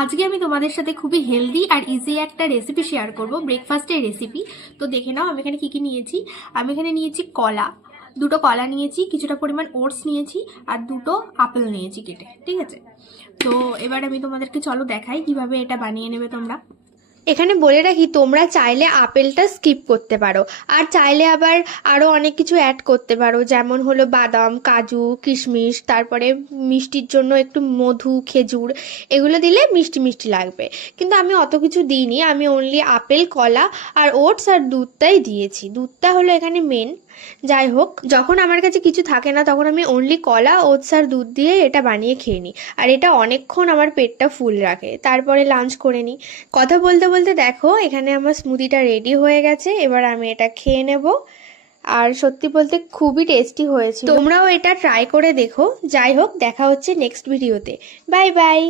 আজকে আমি তোমাদের সাথে খুবই হেলদি আর ইজি একটা রেসিপি শেয়ার করব, ব্রেকফাস্টের রেসিপি। তো দেখে নাও আমি এখানে কি কি নিয়েছি। আমি এখানে নিয়েছি কলা, দুটো কলা নিয়েছি, কিছুটা পরিমাণ ওটস নিয়েছি, আর দুটো আপেল নিয়েছি কেটে, ঠিক আছে। তো এবার আমি তোমাদেরকে চলো দেখাই কিভাবে এটা বানিয়ে নেবে তোমরা। এখানে বলে রাখি, তোমরা চাইলে আপেলটা স্কিপ করতে পারো, আর চাইলে আবার আরো অনেক কিছু অ্যাড করতে পারো, যেমন হলো বাদাম, কাজু, কিশমিশ, তারপরে মিষ্টির জন্য একটু মধু, খেজুর, এগুলো দিলে মিষ্টি মিষ্টি লাগবে। কিন্তু আমি অত কিছু দিইনি, আমি অনলি আপেল, কলা আর ওটস আর দুধটাই দিয়েছি। দুধটা হলো এখানে মেন। যাই হোক, যখন আমার কাছে কিছু থাকে না তখন আমি অনলি কলা, ওটস আর দুধ দিয়ে এটা বানিয়ে খেয়ে নিই। আর এটা অনেকক্ষণ আমার পেটটা ফুল রাখে, তারপরে লাঞ্চ করে নিই। কথা বলতে বলতে দেখো এখানে আমার স্মুদিটা রেডি হয়ে গেছে, এবার আমি এটা খেয়ে নেব। আর সত্যি বলতে খুবই টেস্টি হয়েছিল, তোমরাও এটা ট্রাই করে দেখো। যাই হোক, দেখা হচ্ছে নেক্সট ভিডিওতে। Bye bye.